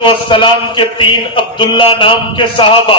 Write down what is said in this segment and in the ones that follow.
والسلام کے تین عبداللہ نام کے صحابہ،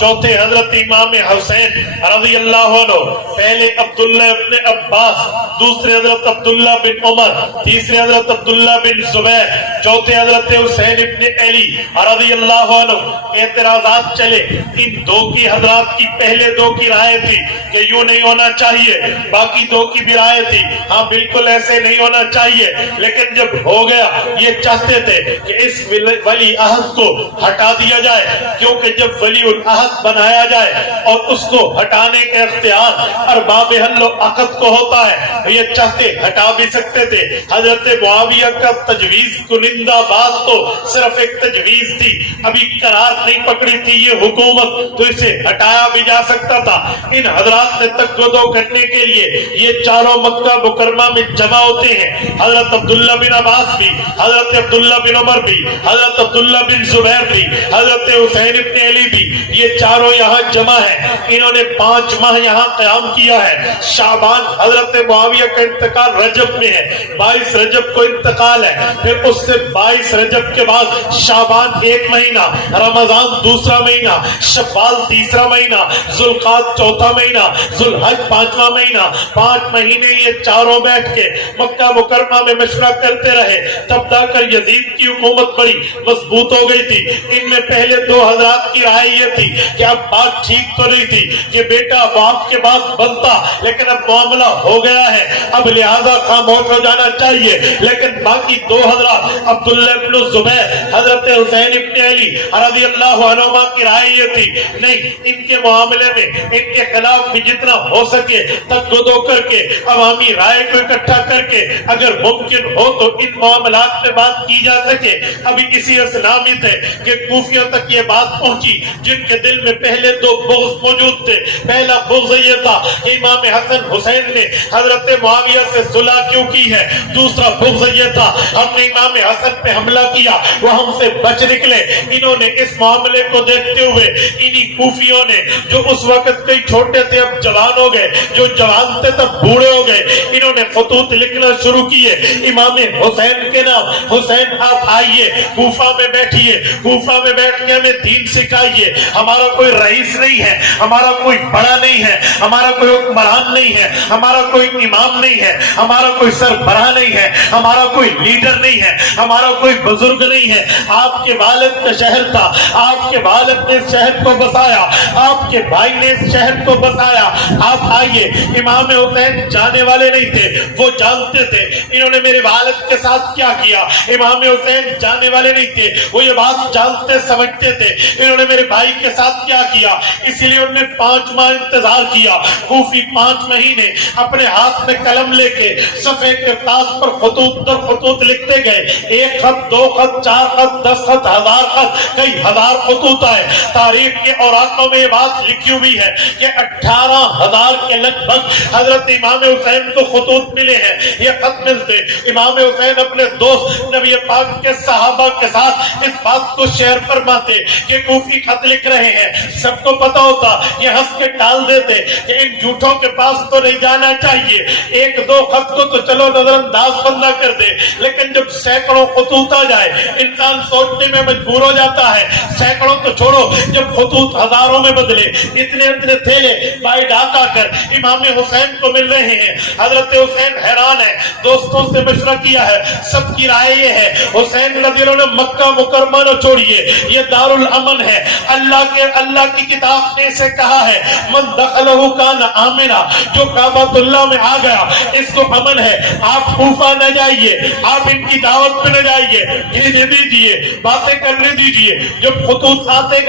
چوتھے حضرت امام حسین رضی اللہ عنہ، پہلے عبداللہ ابن عباس، دوسرے حضرت عبداللہ بن عمر، تیسرے حضرت عبداللہ بن زبیر، چوتھے حضرت حسین ابن علی رضی اللہ عنہ۔ اعتراضات چلے، ان دو کی حضرات کی پہلے دو کی رائے تھی کہ یوں نہیں ہونا چاہیے، باقی دو کی بھی رائے تھی ہاں بالکل ایسے نہیں ہونا چاہیے، لیکن جب ہو گیا یہ چاہتے تھے کہ اس ولی عہد کو ہٹا دیا جائے، کیونکہ جب ولی العہد بنایا جائے اور اس کو ہٹانے کے اختیار ارباب حل و عقد کو ہوتا ہے، یہ چاہتے ہٹا بھی سکتے تھے۔ حضرت معاویہ کا تجویز کنندہ بات تو صرف ایک تجویز تھی، ابھی قرار نہیں پکڑی تھی یہ حکومت، تو اسے ہٹایا بھی جا سکتا تھا۔ ان حضرات نے تقدو کرنے کے لیے یہ چاروں مکہ مکرمہ میں جمع ہوتے ہیں، حضرت عبداللہ بن عباس بھی، حضرت عبداللہ بن عمر بھی، حضرت عبداللہ بن زبیر بھی، حضرت حسین ابن علی بھی، یہ چاروں یہاں جمع ہیں۔ انہوں نے 5 ماہ یہاں قیام کیا ہے۔ شعبان حضرت معاویہ کا انتقال رجب میں ہے، 22 رجب کو انتقال ہے، پھر اس سے 22 رجب کے بعد شعبان 1 مہینہ، رمضان دوسرا مہینہ، شوال تیسرا مہینہ، ذوالقعدہ چوتھا مہینہ، ذوالحج 5واں مہینہ، 5 مہینے یہ چاروں بیٹھ کے مکہ مکرمہ میں مشورہ کرتے رہے، تب جا کر یزید کی حکومت بڑی مضبوط ہو گئی تھی۔ ان میں پہلے دو حضرات کی رائے یہ تھی کہ اب بات ٹھیک تو نہیں تھی کہ بیٹا باپ کے بعد بنتا، لیکن اب معاملہ ہو گیا ہے، اب لہذا خاموش ہو جانا چاہیے۔ لیکن باقی دو حضرات عبداللہ ابن زبیر، حضرت حسین ابن علی رضی اللہ عنہما کی رائے یہ تھی نہیں، ان کے معاملے میں ان کے خلاف بھی جتنا ہو سکے تقدو کر کے عوامی رائے کو اکٹھا کر کے اگر ممکن ہو تو ان معاملات میں بات کی جا سکے۔ ابھی اسی اسنا میں تھے کہ کوفیوں تک یہ بات پہنچی جن کے دل میں پہلے دو بغض موجود تھے۔ پہلا بغض یہ تھا کہ امام حسن حسین نے حضرت معاویہ سے صلح کیوں کی ہے، دوسرا بغض یہ تھا ہم نے امام حسن پہ حملہ کیا وہ ہم سے بچ نکلے۔ انہوں نے اس معاملے کو دیکھتے ہوئے انہی کوفیوں نے جو اس وقت کئی چھوٹے تھے اب جوان ہو گئے، جو جوان تھے تب بوڑھے ہو گئے، انہوں نے خطوط لکھنا شروع کیے امام حسین کے نام، حسین آپ آئیے کوفہ میں بیٹھیے، کوفہ میں بیٹھ کے ہمیں دین سکھائیے، ہمارا کوئی رئیس نہیں ہے، ہمارا کوئی بڑا نہیں ہے، ہمارا کوئی حکمران نہیں ہے، ہمارا کوئی امام نہیں ہے، ہمارا کوئی سربراہ نہیں ہے، ہمارا کوئی لیڈر نہیں ہے، ہمارا کوئی بزرگ نہیں ہے۔ آپ کے والد کا شہر تھا، آپ کے والد نے اس شہر کو بسایا، آپ کے بھائی نے اس شہر کو بسایا، آپ آئیے۔ امام حسین جانے والے نہیں تھے، وہ جانتے تھے انہوں نے میرے والد کے ساتھ کیا کیا۔ امام حسین جانے والے نہیں تھے، وہ یہ بات جانتے سمجھتے تھے انہوں نے میرے بھائی کے ساتھ کیا کیا، اس لیے انہوں نے 5 ماہ انتظار کیا۔ کوفی 5 مہینے اپنے ہاتھ میں قلم لے کے صفحے کرتاس پر خطوط در خطوط لکھتے گئے، 1 خط 2 خط 4 خط 10 خط 1000 خط، کئی ہزار خطوط آئے۔ تاریخ کے اوراقوں میں یہ بات لکھی ہوئی ہے کہ 18,000 کے لگ بھگ حضرت امام حسین کو خطوط ملے ہیں، یہ خط ملتے امام حسین اپنے دوست نبی پاک کے صحابہ کے ساتھ اس بات کو شیئر فرماتے کہ کوفی خط لکھ رہے ہیں، سب کو پتا ہوتا، یہ ہنس کے ٹال دیتے کہ ان جھوٹوں کے پاس تو نہیں جانا چاہیے، 1-2 خط کو تو چلو نظر انداز بندہ کر دے، لیکن جب سینکڑوں خطوط آ جائے انسان سوچنے میں مجبور ہو جاتا ہے، سینکڑوں تو چھوڑو جب خطوط ہزاروں میں بدلے، اتنے تھیلے بائی ڈاک آ کر امام حسین کو مل رہے ہیں۔ حضرت حسین حیران ہے، دوستوں سے مشورہ کیا ہے، سب کی رائے یہ ہے حسین رضی اللہ عنہ مکہ مکرمہ نہ چھوڑیے، یہ دار الامن ہے، اللہ کی کتاب نے اسے کہا ہے من دخلہ کان آمنا، جو کعبۃ اللہ میں آ گیا اس کو امن ہے۔ آپ کوفہ نہ جائیے، آپ ان کی دعوت پہ نہ جائیے، بھیجنے دیجیے، باتیں کرنے دیجیے۔ جب خطوط آتے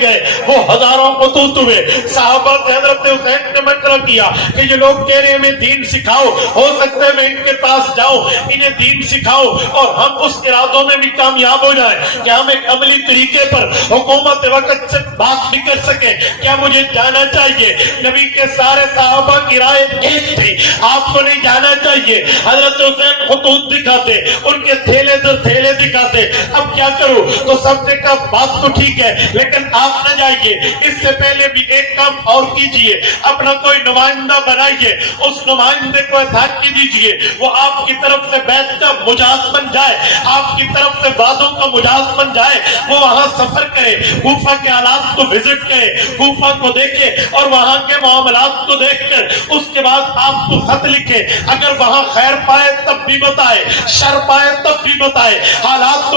گئے وہ ہزاروں خطوط ہوئے۔ صحابہ سے حضرت حسین نے مشورہ کیا کہ یہ لوگ کہہ رہے ہیں ہمیں دین سکھاؤ، ہو سکتا ہے میں ان کے پاس جاؤں انہیں دین سکھاؤ اور ہم اس ارادوں میں بھی کامیاب ہو جائیں کہ ہم ایک عملی طریقے پر حکومت وقت سے بات بھی کر سکیں، کیا مجھے جانا چاہیے؟ نبی کے سارے صحابہ کی رائے ایک تھی، آپ کو نہیں جانا چاہیے۔ حضرت حسین خطوط دکھاتے، ان کے تھیلے در تھیلے دکھاتے، اب کیا کروں؟ تو سب نے کہا بات تو ٹھیک ہے لیکن آپ نہ جائیے، اس سے پہلے بھی ایک کام اور کیجئے، اپنا کوئی نمائندہ بنائیے، اس نمائندے کو اتھارٹی دیجئے، وہ آپ کی طرف سے بیعت کا مجاز بن جائے، آپ کی طرف طرف سے وعدوں کا مجاز بن جائے وہ وہاں سفر کرے, کوفہ کے حالات کو وزٹ کرے, کوفہ کو دیکھے اور وہاں کے معاملات کو دیکھ کر اس کے بعد آپ کو خط لکھے. اگر وہاں خیر پائے تب بھی بتائے, شر پائے تب بھی بتائے. حالات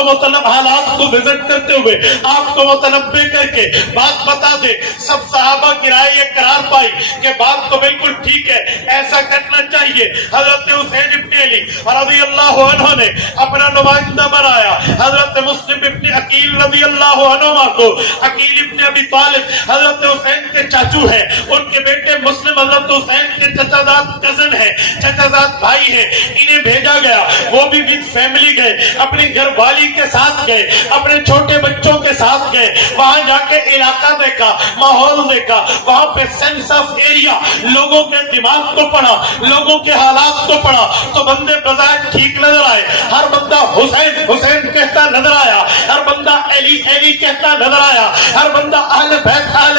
کو وزٹ کرتے ہوئے آپ کو متنبع کر کے بات بتا دے. سب صحابہ کی رائے یہ قرار پائی کہ بات تو بالکل ٹھیک ہے, ایسا کرنا چاہیے. حضرت حسین ابن علی رضی اللہ عنہ نے اپنا نمائندہ بنایا. حضرت مسلم ابن عقیل رضی اللہ عنہ کو, عقیل ابن ابی طالب حضرت حسین کے چاچو ہیں, ان کے بیٹے مسلم حضرت حسین کے چچا زاد کزن ہیں, چچا زاد بھائی ہیں, انہیں بھیجا گیا. وہ بھی ود فیملی گئے, اپنی گھر والی کے ساتھ گئے, اپنے چھوٹے بچوں کے ساتھ گئے. وہاں جا کے علاقہ دیکھا, ماحول دیکھا, وہاں پہ سینس آف ایریا, لوگوں کے دماغ کو پڑھا, لوگوں کے حالات کو پڑھا تو بندے بظاہر ٹھیک نظر آئے. ہر بندہ حسین حسین کہتا نظر آیا, ہر بندہ علی علی کہتا نظر آیا, ہر بندہ اہل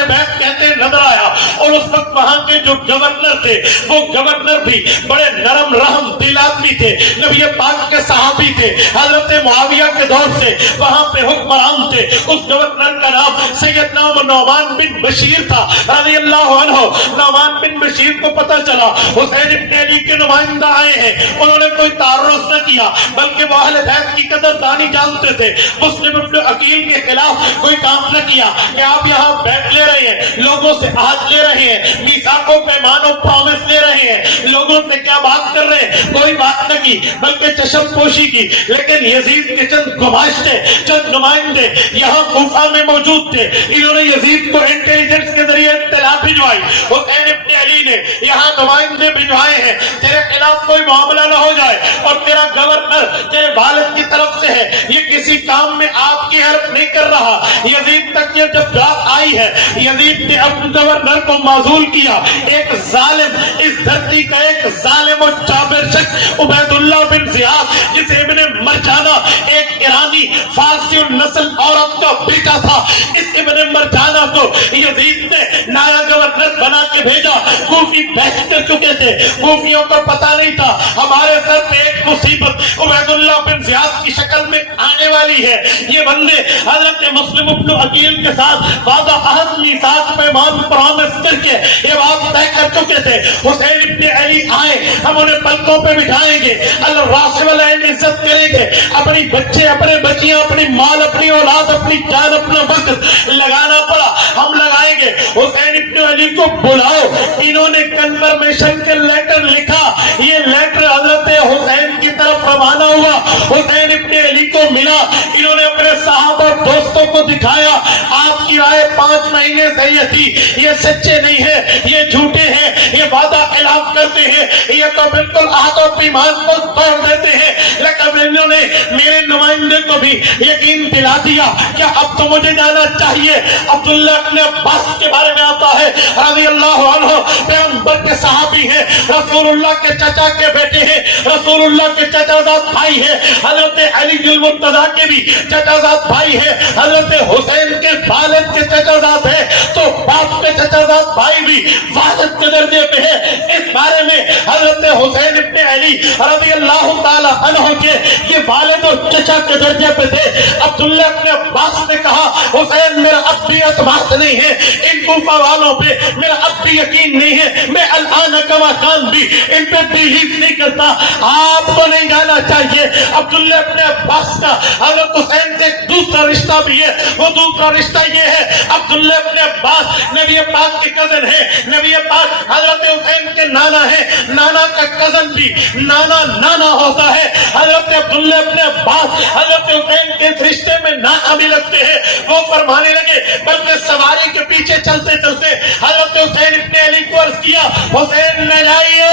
بیت کہتے نظر آیا. اور اس وقت وہاں کے جو گورنر تھے وہ گورنر بھی بڑے نرم رحم دل آدمی تھے, نبی پاک کے صحابی تھے. حضرت معاویہ کے دور سے وہاں پہ حکمران تھے. اس گورنر کا نام سیدنا نعمان بن بشیر تھا رضی اللہ عنہ. نعمان بن بشیر کو پتا چلا حسین ابن علی کے نمائندہ آئے ہیں. انہوں نے کوئی تعرض نہ کیا بلکہ وہ اہل بیت کی قدر دانی جانتے تھے. مسلم ابن عقیل کے خلاف کوئی کام نہ کیا کہ آپ یہاں بیت لے رہے ہیں, لوگوں سے عہد لے رہے ہیں, میثاقوں پیمانوں پرومس لے رہے ہیں, لوگوں سے کیا بات کر رہے ہیں, کوئی بات نہ کی بلکہ چشم پوشی کی. لیکن یزید کے چند گماشتے, چند نمائندے یہاں کوفہ میں موجود تھے. انہوں نے یزید کو انٹیلیجنس کے ذریعے اطلاع بھجوائی, حسین ابن علی نے یہاں نمائندے بھجوائے ہیں, تیرے خلاف کوئی معاملہ نہ ہو جائے, اور تیرا گورنر تیرے والد کی طرف سے ہے, یہ کسی کام میں آپ کی ہیلپ نہیں کر رہا. یزید تک یہ جب بات آئی ہے, یزید نے اپنے گورنر کو معزول کیا. ایک ظالم, اس دھرتی کا ایک ظالم و جابر شخص عبید اللہ بن زیاد جسے ابن مرجانہ, ایک ایرانی فارسی النسل عورت کا بیٹا تھا, اس ابن مرجانہ کو یزید نے نیا گورنر بنا کے بھیجا. کوفی بحث کر چکے تھے, کوفیوں کو پتا نہیں تھا ہمارے سر پہ ایک مصیبت عبید اللہ بن زیاد کی شکل میں آنے والی ہے. یہ بندے حضرت مسلم ابن عقیل کے ساتھ وعدہ عہد میثاق پیمان پرامس کر کے یہ بات طے کر چکے تھے. حسین ابن علی آئے, ہم انہیں پلکوں پہ بٹھائیں گے, اللہ راسب العین عزت کریں گے. اپنی بچے, اپنے بچیاں, اپنی مال, اپنی اولاد, اپنی جان, اپنا وقت لگانا پڑا, ہم لگائیں گے. حسین ابن علی کو بلاؤ. انہوں نے کنفرمیشن کے لیٹر لکھا, یہ لیٹر حضرت حسین کی طرف روانہ ہوا. حسین ابن علی کو ملا, انہوں نے اپنے صحابہ دوستوں کو دکھایا. آپ کی رائے 5 مہینے سے یہ تھی, یہ سچے نہیں ہیں, یہ جھوٹے ہیں, یہ وعدہ خلاف کرتے ہیں, یہ تو بالکل عہد و پیمان کو توڑ دیتے ہیں. لیکن انہوں نے میرے نمائندے کو بھی یقین دلا دیا کہ اب تو مجھے جانا چاہیے. عبداللہ ابن عباس کے بارے میں آتا ہے رضی اللہ عنہ, پیغمبر کے صحابی ہیں, رسول اللہ کے چچا کے بیٹے ہیں, رسول اللہ کے چچا زاد بھائی ہیں. حضرت علی المرتضیٰ کے بھی چچا زاد بھائی ہیں, حضرت حسین کے والد کے چچا زاد ہیں, تو باپ کے چچا زاد بھائی بھی والد کے درجے پہ ہیں. اس بارے میں حضرت حسین ابن علی رضی اللہ تعالی عنہ کے یہ والد اور چچا کے درجے پہ تھے. عبداللہ ابن عباس نے کہا حسین میرا اب بھی اعتماد نہیں ہے, ان کوفہ والوں پہ میرا اب بھی یقین نہیں ہے, میں الان کما کان بھی ان پہ بلیو نہیں کرتا, آپ کو نہیں جانا چاہیے. عبداللہ ابن عباس کا حضرت حسین سے دوسرا رشتہ بھی ہے, وہ دوسرا رشتہ یہ ہے, عبداللہ ابن عباس نبی پاک کے کزن ہے, نبی پاک حضرت حسین کے نانا ہے, نانا کا کزن بھی نانا نانا ہوتا ہے. حضرت عبداللہ ابن عباس حضرت حسین کے رشتے میں نانا بھی لگتے ہیں. وہ فرمانے لگے, بلکہ سواری کے پیچھے چلتے چلتے حضرت حسین ابن علی کو عرض کیا, حسین نہ جائیے,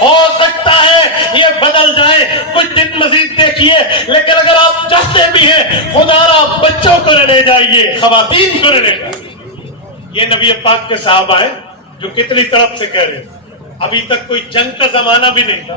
ہو سکتا ہے یہ بدل جائے, کچھ دن مزید دیکھیے, لیکن اگر آپ چاہتے بھی ہیں خدا را بچوں کو لے جائیے, خواتین کو لے. یہ نبی پاک کے صحابہ ہیں جو کتنی طرف سے کہہ رہے ہیں. ابھی تک کوئی جنگ کا زمانہ بھی نہیں تھا,